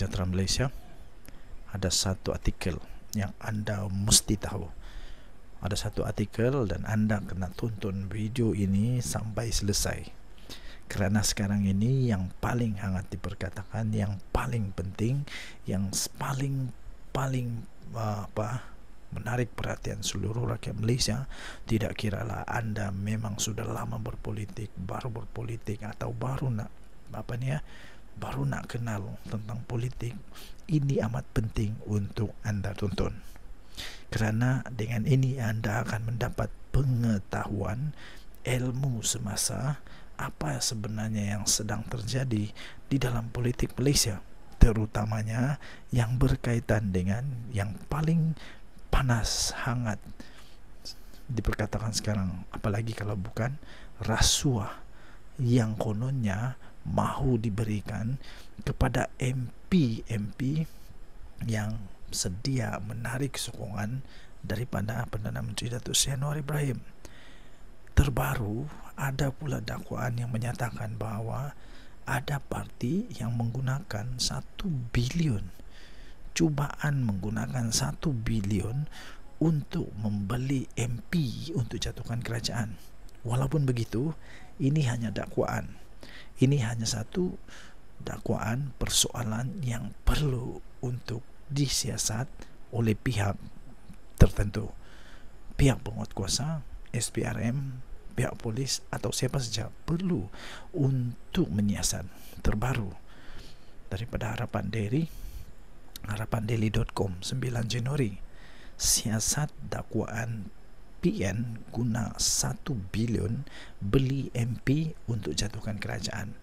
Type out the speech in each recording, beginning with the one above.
Sejahtera Malaysia, ada satu artikel yang anda mesti tahu. Ada satu artikel dan anda kena tonton video ini sampai selesai, kerana sekarang ini yang paling hangat diperkatakan, yang paling penting, yang paling menarik perhatian seluruh rakyat Malaysia, tidak kiralah anda memang sudah lama berpolitik, baru berpolitik, atau baru nak kenal tentang politik. Ini amat penting untuk anda tonton, kerana dengan ini anda akan mendapat pengetahuan, ilmu semasa apa sebenarnya yang sedang terjadi di dalam politik Malaysia, terutamanya yang berkaitan dengan yang paling panas, hangat diperkatakan sekarang, apalagi kalau bukan rasuah yang kononnya mahu diberikan kepada MP yang sedia menarik sokongan daripada Perdana Menteri Datuk Seri Anwar Ibrahim. Terbaru ada pula dakwaan yang menyatakan bahawa ada parti yang menggunakan 1 bilion, cubaan menggunakan 1 bilion untuk membeli MP untuk jatuhkan kerajaan. Walaupun begitu, ini hanya dakwaan. Ini hanya satu dakwaan, persoalan yang perlu untuk disiasat oleh pihak tertentu, pihak penguatkuasa, SPRM, pihak polis atau siapa saja perlu untuk menyiasat. Terbaru daripada harapandaily.com 9 Januari, siasat dakwaan PN guna 1 bilion beli MP untuk jatuhkan kerajaan.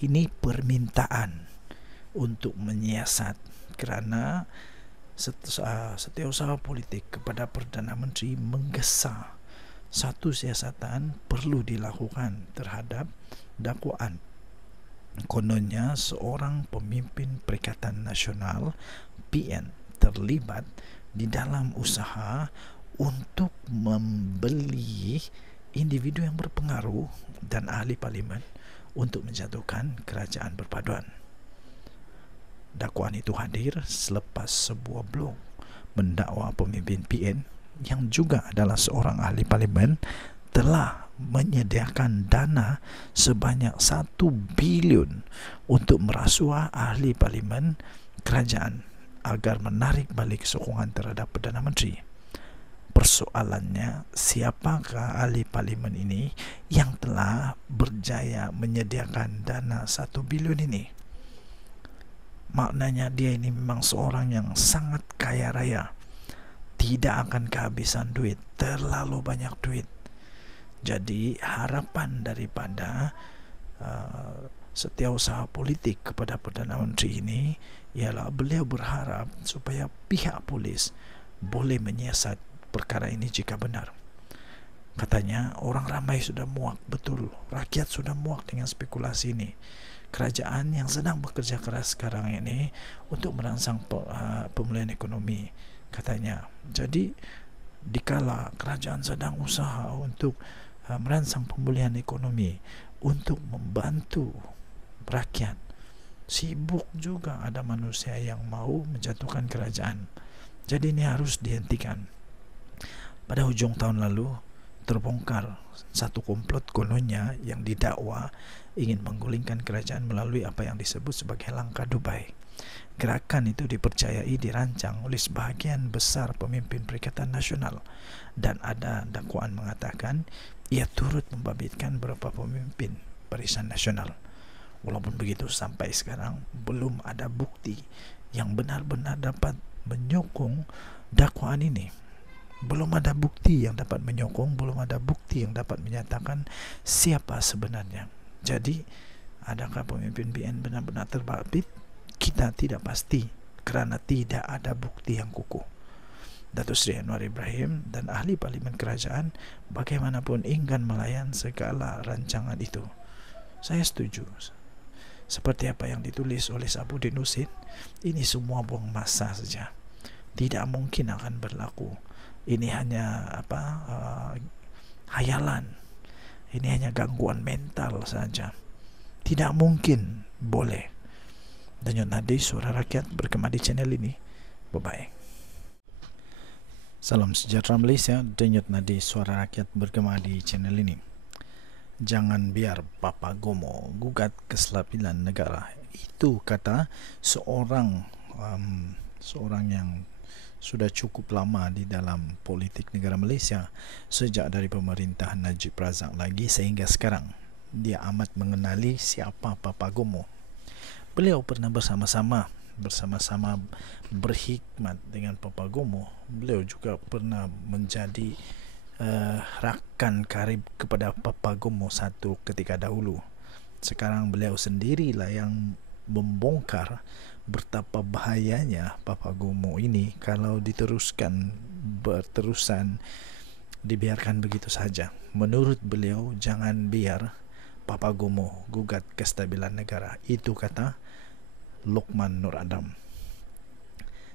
Ini permintaan untuk menyiasat, kerana setiausaha politik kepada Perdana Menteri menggesa satu siasatan perlu dilakukan terhadap dakwaan. Kononnya seorang pemimpin Perikatan Nasional PN terlibat di dalam usaha untuk membeli individu yang berpengaruh dan ahli parlimen untuk menjatuhkan kerajaan perpaduan. Dakwaan itu hadir selepas sebuah blog mendakwa pemimpin PN yang juga adalah seorang ahli parlimen telah menyediakan dana sebanyak 1 bilion untuk merasuah ahli parlimen kerajaan agar menarik balik sokongan terhadap Perdana Menteri. Persoalannya, siapakah ahli parlimen ini yang telah berjaya menyediakan dana 1 bilion ini? Maknanya dia ini memang seorang yang sangat kaya raya, tidak akan kehabisan duit, terlalu banyak duit. Jadi harapan daripada setiausaha politik kepada Perdana Menteri ini ialah beliau berharap supaya pihak polis boleh menyiasat perkara ini jika benar. Katanya orang ramai sudah muak, betul, rakyat sudah muak dengan spekulasi ini. Kerajaan yang sedang bekerja keras sekarang ini untuk merangsang pemulihan ekonomi, katanya. Jadi dikala kerajaan sedang usaha untuk merangsang pemulihan ekonomi, untuk membantu rakyat, sibuk juga ada manusia yang mau menjatuhkan kerajaan. Jadi ini harus dihentikan. Pada hujung tahun lalu terbongkar satu komplot kononnya yang didakwa ingin menggulingkan kerajaan melalui apa yang disebut sebagai langkah Dubai. Gerakan itu dipercayai dirancang oleh sebahagian besar pemimpin Perikatan Nasional, dan ada dakwaan mengatakan ia turut membabitkan beberapa pemimpin Barisan Nasional. Walaupun begitu, sampai sekarang belum ada bukti yang benar-benar dapat menyokong dakwaan ini. Belum ada bukti yang dapat menyokong, belum ada bukti yang dapat menyatakan siapa sebenarnya. Jadi, adakah pemimpin PN benar-benar terbabit? Kita tidak pasti, kerana tidak ada bukti yang kukuh. Datuk Seri Anwar Ibrahim dan ahli parlimen kerajaan bagaimanapun enggan melayan segala rancangan itu. Saya setuju. Seperti apa yang ditulis oleh Sabuddin Husin, ini semua buang masa saja. Tidak mungkin akan berlaku. Ini hanya hayalan. Ini hanya gangguan mental saja. Tidak mungkin boleh. Denyut nadi suara rakyat bergema di channel ini. Bye-bye. Salam sejahtera Malaysia, denyut nadi suara rakyat bergema di channel ini. Jangan biar Papa Gomo gugat kestabilan negara. Itu kata seorang yang sudah cukup lama di dalam politik negara Malaysia, sejak dari pemerintahan Najib Razak lagi sehingga sekarang. Dia amat mengenali siapa Papa Gomo. Beliau pernah bersama-sama berhikmat dengan Papa Gomo. Beliau juga pernah menjadi rakan karib kepada Papa Gomo satu ketika dahulu. Sekarang beliau sendirilah yang membongkar betapa bahayanya Papa Gomo ini kalau berterusan dibiarkan begitu saja. Menurut beliau, jangan biar Papa Gomo gugat kestabilan negara. Itu kata Luqman Nur Adam.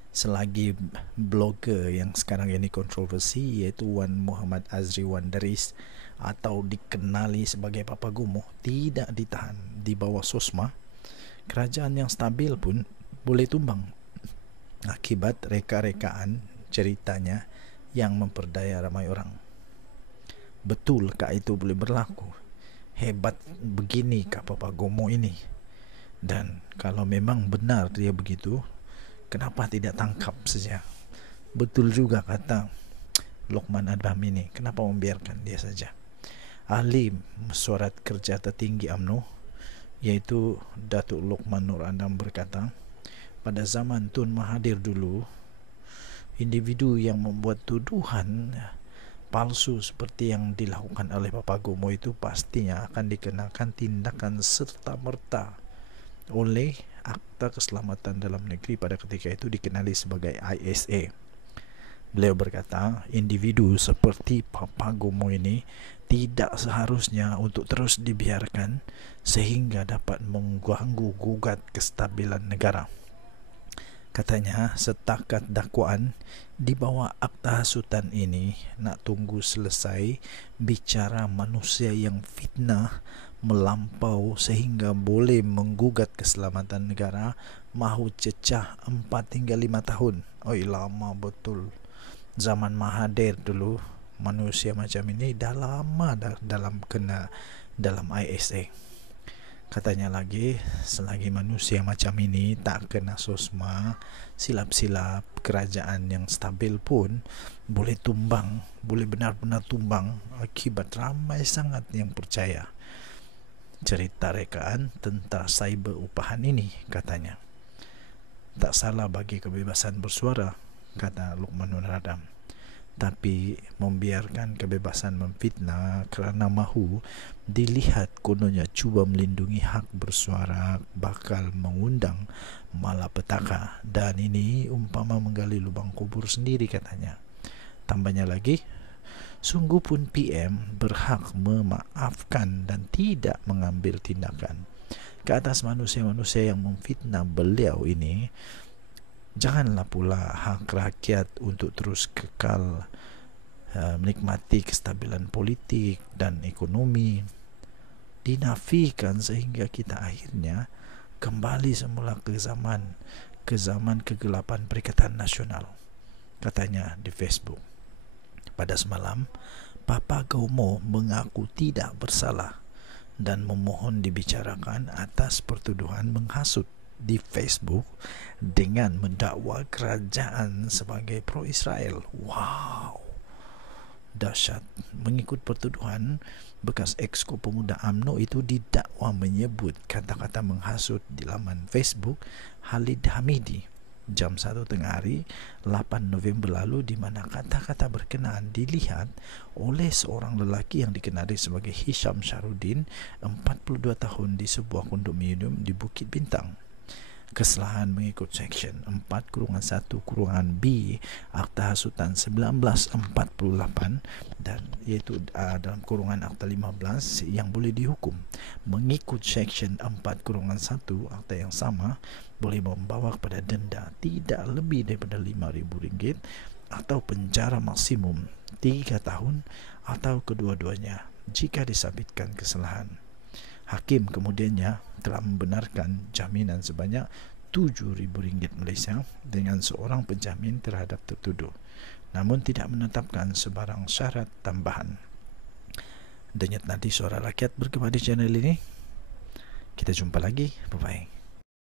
Selagi blogger yang sekarang ini kontroversi, yaitu Wan Muhammad Azri Wan Daris atau dikenali sebagai Papa Gomo, tidak ditahan di bawah SOSMA, kerajaan yang stabil pun boleh tumbang akibat reka-rekaan ceritanya yang memperdaya ramai orang. Betulkah itu boleh berlaku? Hebat beginikah Papa Gomo ini? Dan kalau memang benar dia begitu, kenapa tidak tangkap saja? Betul juga kata Luqman Adam ini, kenapa membiarkan dia saja? Ahli mesyuarat kerja tertinggi UMNO, yaitu Datuk Luqman Nur Adam berkata, pada zaman Tun Mahathir dulu, individu yang membuat tuduhan palsu seperti yang dilakukan oleh Papa Gomo itu pastinya akan dikenakan tindakan serta-merta oleh Akta Keselamatan Dalam Negeri pada ketika itu dikenali sebagai ISA. Beliau berkata, individu seperti Papa Gomo ini tidak seharusnya untuk terus dibiarkan sehingga dapat mengganggu gugat kestabilan negara. Katanya, setakat dakwaan di bawah akta hasutan ini nak tunggu selesai bicara manusia yang fitnah melampau sehingga boleh menggugat keselamatan negara, mahu cecah 4 hingga 5 tahun. Oi, lama betul. Zaman Mahathir dulu manusia macam ini dah lama dalam ISA. Katanya lagi, selagi manusia macam ini tak kena SOSMA, silap-silap kerajaan yang stabil pun boleh tumbang, boleh benar-benar tumbang akibat ramai sangat yang percaya cerita rekaan tentang cyber upahan ini, katanya. Tak salah bagi kebebasan bersuara, kata Luqman Nur Adam, tapi membiarkan kebebasan memfitnah kerana mahu dilihat kononnya cuba melindungi hak bersuara bakal mengundang malapetaka, dan ini umpama menggali lubang kubur sendiri, katanya. Tambahnya lagi, sungguh pun PM berhak memaafkan dan tidak mengambil tindakan ke atas manusia-manusia yang memfitnah beliau ini. Janganlah pula hak rakyat untuk terus kekal menikmati kestabilan politik dan ekonomi dinafikan sehingga kita akhirnya kembali semula ke zaman kegelapan Perikatan Nasional, katanya di Facebook. Pada semalam, Papa Gomo mengaku tidak bersalah dan memohon dibicarakan atas pertuduhan menghasut di Facebook dengan mendakwa kerajaan sebagai pro-Israel. Wow, dahsyat. Mengikut pertuduhan, bekas Exco Pemuda UMNO itu didakwa menyebut kata-kata menghasut di laman Facebook Khalid Hamidi jam 1 tengah hari 8 November lalu, di mana kata-kata berkenaan dilihat oleh seorang lelaki yang dikenali sebagai Hisham Syahrudin, 42 tahun, di sebuah kondominium di Bukit Bintang. Kesalahan mengikut Seksyen 4-1-B Akta Hasutan 1948 dan iaitu dalam kurungan Akta 15 yang boleh dihukum. Mengikut Seksyen 4-1 Akta yang sama boleh membawa kepada denda tidak lebih daripada RM5,000 atau penjara maksimum 3 tahun atau kedua-duanya jika disabitkan kesalahan. Hakim kemudiannya telah membenarkan jaminan sebanyak RM7.000 Malaysia dengan seorang penjamin terhadap tertuduh, namun tidak menetapkan sebarang syarat tambahan. Denyut nadi suara rakyat bergema di channel ini. Kita jumpa lagi. Bye-bye.